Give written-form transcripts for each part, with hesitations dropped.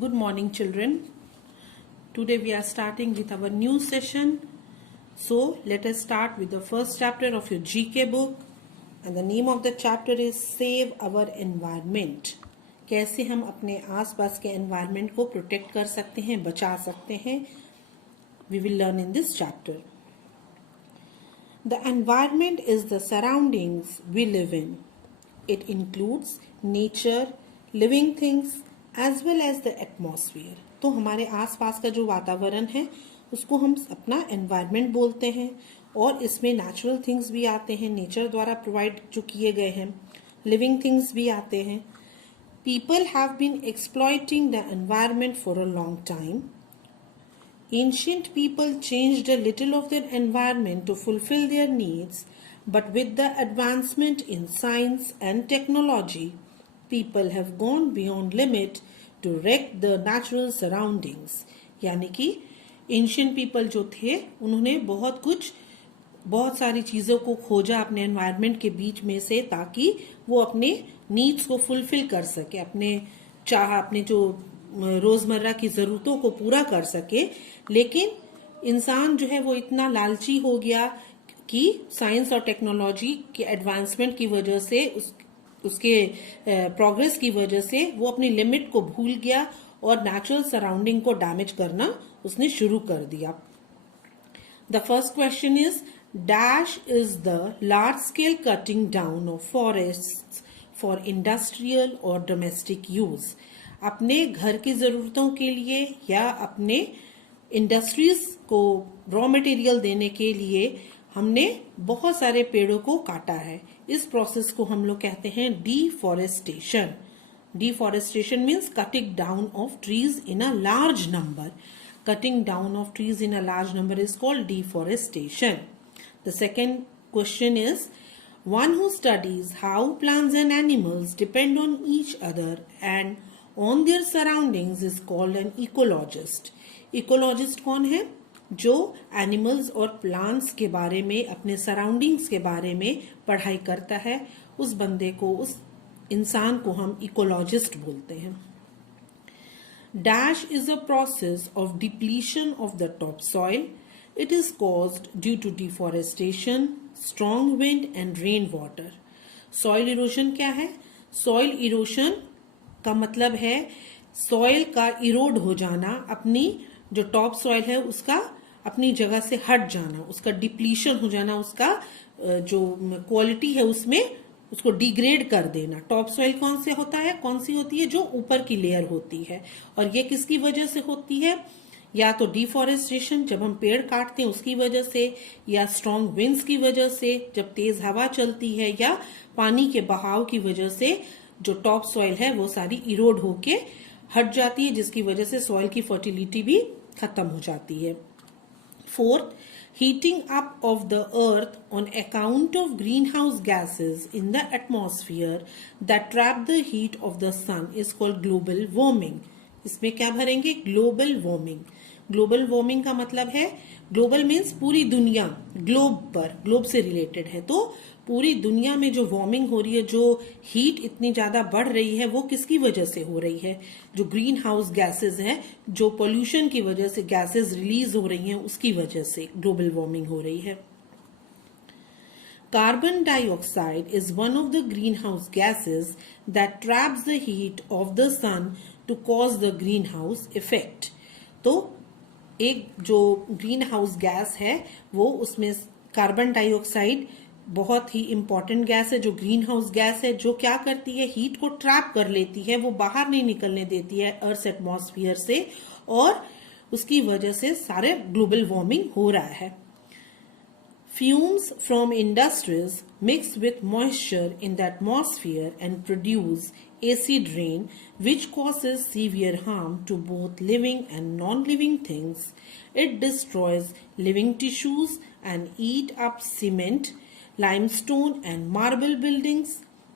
Good morning, children. Today we are starting with our new session. So let us start with the first chapter of your GK book. And the name of the chapter is Save Our Environment. कैसे हम अपने आसपास के environment को protect कर सकते हैं, बचा सकते हैं. We will learn in this chapter. The environment is the surroundings we live in. It includes nature, living things, as well as the atmosphere. तो हमारे आसपास का जो वातावरण है उसको हम अपना एनवायरनमेंट बोलते हैं और इसमें नेचुरल थिंग्स भी आते हैं, नेचर द्वारा प्रोवाइड जो किए गए हैं, लिविंग थिंग्स भी आते हैं. People have been exploiting the environment for a long time. Ancient people changed a little of their environment to fulfill their needs, but with the advancement in science and technology, people have gone beyond limit to wreck the natural surroundings. यानी कि ancient people जो थे उन्होंने बहुत सारी चीज़ों को खोजा अपने एनवायरनमेंट के बीच में से ताकि वो अपने नीड्स को फुलफिल कर सके, अपने जो रोजमर्रा की जरूरतों को पूरा कर सके. लेकिन इंसान जो है वो इतना लालची हो गया कि साइंस और टेक्नोलॉजी के एडवांसमेंट की वजह से उसके प्रोग्रेस की वजह से वो अपनी लिमिट को भूल गया और नेचुरल सराउंडिंग को डैमेज करना उसने शुरू कर दिया. The first question is dash is the large scale cutting down of forests for industrial और डोमेस्टिक यूज. अपने घर की जरूरतों के लिए या अपने इंडस्ट्रीज को रॉ मटेरियल देने के लिए हमने बहुत सारे पेड़ों को काटा है. इस प्रोसेस को हम लोग कहते हैं deforestation. Deforestation means cutting down of trees in a large number. Cutting down of trees in a large number is called deforestation. The second question is one who studies how plants and animals depend on each other and on their surroundings is called an ecologist. Ecologist कौन है? जो animals और plants के बारे में, अपने surroundings के बारे में पढ़ाई करता है, उस बंदे को, उस इंसान को हम इकोलॉजिस्ट बोलते हैं. Dash is a process of depletion of the top soil. It is caused due to deforestation, strong wind and rain water. Soil erosion क्या है? सॉइल इरोजन का मतलब है सॉइल का इरोड हो जाना, अपनी जो टॉप सॉइल है उसका अपनी जगह से हट जाना, उसका डिप्लीशन हो जाना, उसका जो क्वालिटी है उसमें उसको डिग्रेड कर देना. टॉप सॉइल कौन सी होती है? जो ऊपर की लेयर होती है. और ये किसकी वजह से होती है? या तो डिफॉरेस्टेशन, जब हम पेड़ काटते हैं उसकी वजह से, या स्ट्रॉन्ग विंड्स की वजह से जब तेज हवा चलती है, या पानी के बहाव की वजह से जो टॉप सॉइल है वो सारी इरोड होके हट जाती है, जिसकी वजह से सॉइल की फर्टिलिटी भी खत्म हो जाती है. Fourth, heating up of the earth on account of greenhouse gases in the atmosphere that trap the heat of the sun is called global warming. इसमें क्या भरेंगे? Global warming. ग्लोबल वार्मिंग का मतलब है, ग्लोबल मीन्स पूरी दुनिया, globe से related है. तो पूरी दुनिया में जो वार्मिंग हो रही है, जो हीट इतनी ज्यादा बढ़ रही है, वो किसकी वजह से हो रही है? जो ग्रीन हाउस गैसेज है, जो पोल्यूशन की वजह से गैसेज रिलीज हो रही हैं, उसकी वजह से ग्लोबल वार्मिंग हो रही है. Carbon dioxide is one of the greenhouse gases that traps the heat of the sun to cause the greenhouse effect. तो एक जो ग्रीन हाउस गैस है वो, उसमें कार्बन डाइऑक्साइड बहुत ही इंपॉर्टेंट गैस है. जो ग्रीन हाउस गैस है, जो क्या करती है? हीट को ट्रैप कर लेती है, वो बाहर नहीं निकलने देती है अर्थ एटमॉस्फेयर से, और उसकी वजह से सारे ग्लोबल वार्मिंग हो रहा है. Fumes from industries mix with moisture in the atmosphere and produce acid rain, which causes severe harm to both living and non-living things. It destroys living tissues and eat up cement, limestone and marble buildings.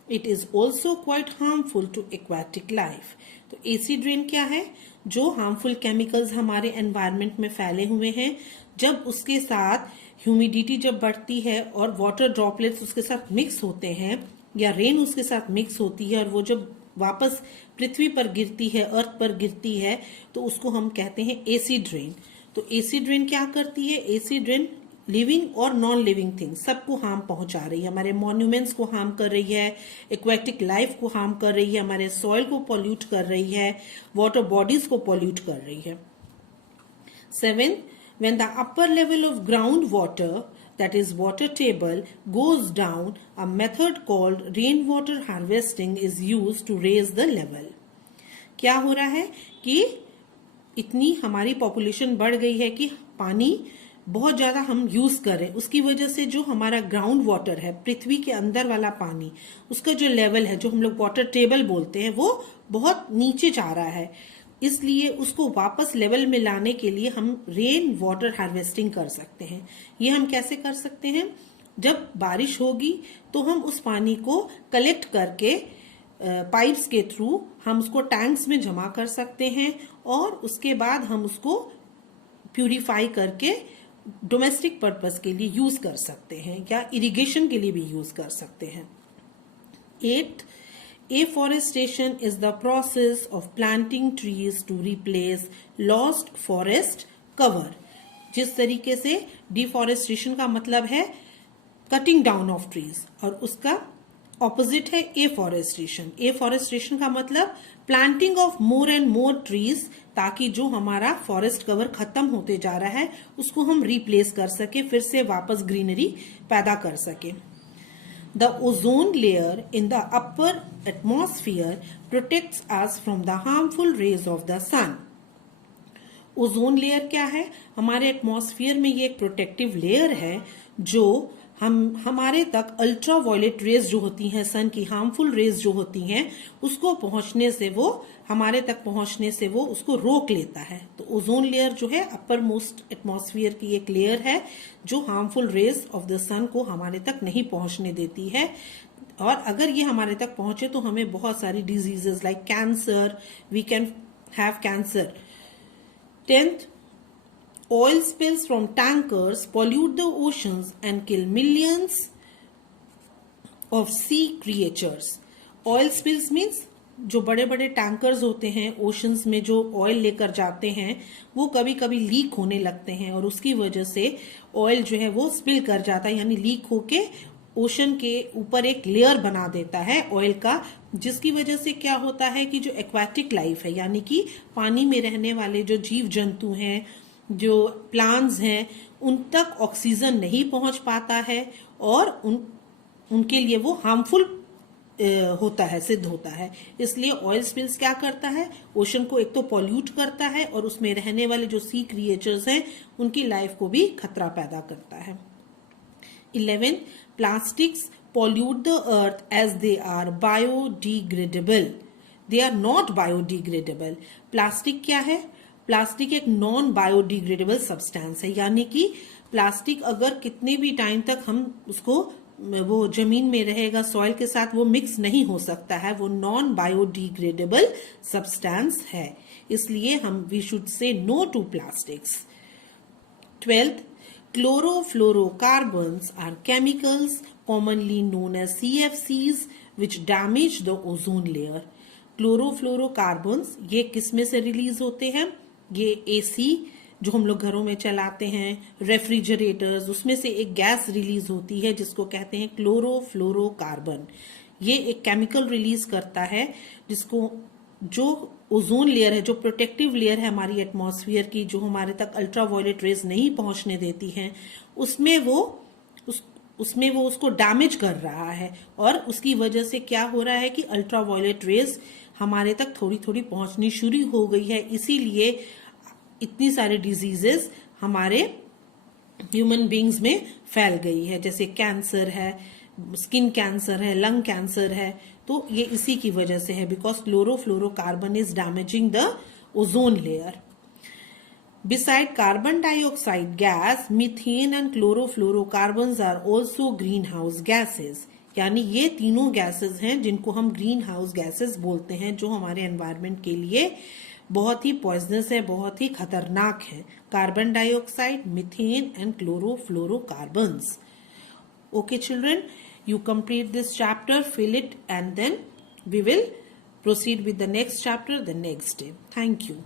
It is also quite harmful to aquatic life. तो acid rain क्या है? जो harmful chemicals हमारे environment में फैले हुए हैं, जब उसके साथ ह्यूमिडिटी जब बढ़ती है और वाटर ड्रॉपलेट्स उसके साथ मिक्स होते हैं, या रेन उसके साथ मिक्स होती है, और वो जब वापस पृथ्वी पर गिरती है, अर्थ पर गिरती है, तो उसको हम कहते हैं एसिड रेन। तो एसिड रेन क्या करती है? एसिड रेन लिविंग और नॉन लिविंग थिंग्स सबको हार्म पहुंचा रही है। हमारे मॉन्यूमेंट्स को हार्म कर रही है, एक्वेटिक लाइफ को हार्म कर रही है, हमारे सॉइल को पॉल्यूट कर रही है, वाटर बॉडीज को पॉल्यूट कर रही है। 7. When the upper level of groundwater, that is water table, goes down, a method called rainwater harvesting is used to raise the level. क्या हो रहा है कि इतनी हमारी पॉपुलेशन बढ़ गई है कि पानी बहुत ज्यादा हम यूज करें, उसकी वजह से जो हमारा ग्राउंड वाटर है, पृथ्वी के अंदर वाला पानी, उसका जो लेवल है, जो हम लोग वाटर टेबल बोलते हैं, वो बहुत नीचे जा रहा है। इसलिए उसको वापस लेवल में लाने के लिए हम रेन वाटर हार्वेस्टिंग कर सकते हैं। ये हम कैसे कर सकते हैं? जब बारिश होगी तो हम उस पानी को कलेक्ट करके पाइप्स के थ्रू हम उसको टैंक्स में जमा कर सकते हैं और उसके बाद हम उसको प्यूरिफाई करके डोमेस्टिक पर्पस के लिए यूज कर सकते हैं या इरिगेशन के लिए भी यूज कर सकते हैं। 8. Afforestation is the process of planting trees to replace lost forest cover. जिस तरीके से डिफॉरेस्टेशन का मतलब है कटिंग डाउन ऑफ ट्रीज और उसका ऑपोजिट है एफॉरेस्टेशन। एफॉरेस्टेशन का मतलब planting of more and more trees, ताकि जो हमारा फॉरेस्ट कवर खत्म होते जा रहा है उसको हम रिप्लेस कर सके, फिर से वापस ग्रीनरी पैदा कर सके। The ozone layer in the upper atmosphere protects us from the harmful rays of the sun. Ozone layer क्या है? हमारे एटमॉस्फेयर में ये एक प्रोटेक्टिव लेयर है जो हमारे तक अल्ट्रा वायलेट रेज जो होती हैं, सन की हार्मफुल रेज जो होती हैं, उसको पहुंचने से वो हमारे तक पहुंचने से वो उसको रोक लेता है। तो ओजोन लेयर जो है अपर मोस्ट एटमॉस्फेयर की एक लेयर है जो हार्मफुल रेज ऑफ द सन को हमारे तक नहीं पहुंचने देती है। और अगर ये हमारे तक पहुंचे तो हमें बहुत सारी diseases like cancer, we can have cancer. 10th, oil spills from tankers pollute the oceans and kill millions of sea creatures. Oil spills means जो बड़े बड़े टैंकर्स होते हैं ओशंस में जो ऑयल लेकर जाते हैं वो कभी कभी लीक होने लगते हैं और उसकी वजह से ऑयल जो है वो स्पिल कर जाता है, यानी लीक होके ओशन के ऊपर एक लेयर बना देता है ऑयल का, जिसकी वजह से क्या होता है कि जो एक्वाटिक लाइफ है, यानी कि पानी में रहने वाले जो जीव जंतु हैं, जो प्लांट्स हैं, उन तक ऑक्सीजन नहीं पहुंच पाता है और उनके लिए वो हार्मफुल होता है, सिद्ध होता है। इसलिए ऑयल स्पिल्स क्या करता है? ओशन को एक तो पॉल्यूट करता है और उसमें रहने वाले जो सी क्रिएचर्स हैं उनकी लाइफ को भी खतरा पैदा करता है। 11. Plastics pollute the earth as they are biodegradable. They are not biodegradable. Plastic क्या है? प्लास्टिक एक नॉन बायोडिग्रेडेबल सब्सटेंस है, यानी कि प्लास्टिक अगर कितने भी टाइम तक हम उसको वो जमीन में रहेगा सॉइल के साथ, वो मिक्स नहीं हो सकता है, वो नॉन बायोडिग्रेडेबल सब्सटेंस है। इसलिए हम we should say no to plastics. 12th, chlorofluorocarbons are chemicals commonly known as CFCs which damage the ozone layer. Chlorofluorocarbons ये किस में से रिलीज होते हैं? ये एसी जो हम लोग घरों में चलाते हैं, रेफ्रिजरेटर्स, उसमें से एक गैस रिलीज होती है जिसको कहते हैं क्लोरोफ्लोरोकार्बन। ये एक केमिकल रिलीज करता है जिसको जो ओजोन लेयर है, जो प्रोटेक्टिव लेयर है हमारी एटमॉस्फेयर की, जो हमारे तक अल्ट्रा वायलेट रेज नहीं पहुंचने देती हैं, उसमें वो उसको डैमेज कर रहा है और उसकी वजह से क्या हो रहा है कि अल्ट्रा वायलेट रेज हमारे तक थोड़ी थोड़ी पहुंचनी शुरू हो गई है। इसीलिए इतनी सारी डिजीजेस हमारे ह्यूमन बींग्स में फैल गई है, जैसे कैंसर है, स्किन कैंसर है, लंग कैंसर है, तो ये इसी की वजह से है, because chlorofluorocarbon is damaging the ozone layer. Beside carbon dioxide gas, methane and chlorofluorocarbons are also greenhouse gases. यानी ये तीनों गैसेस हैं जिनको हम ग्रीन हाउस गैसेस बोलते हैं, जो हमारे एनवायरनमेंट के लिए बहुत ही पॉइजनस है, बहुत ही खतरनाक है। Carbon dioxide, methane and chlorofluorocarbons. Okay children, you complete this chapter, fill it, and then we will proceed with the next chapter the next day. Thank you.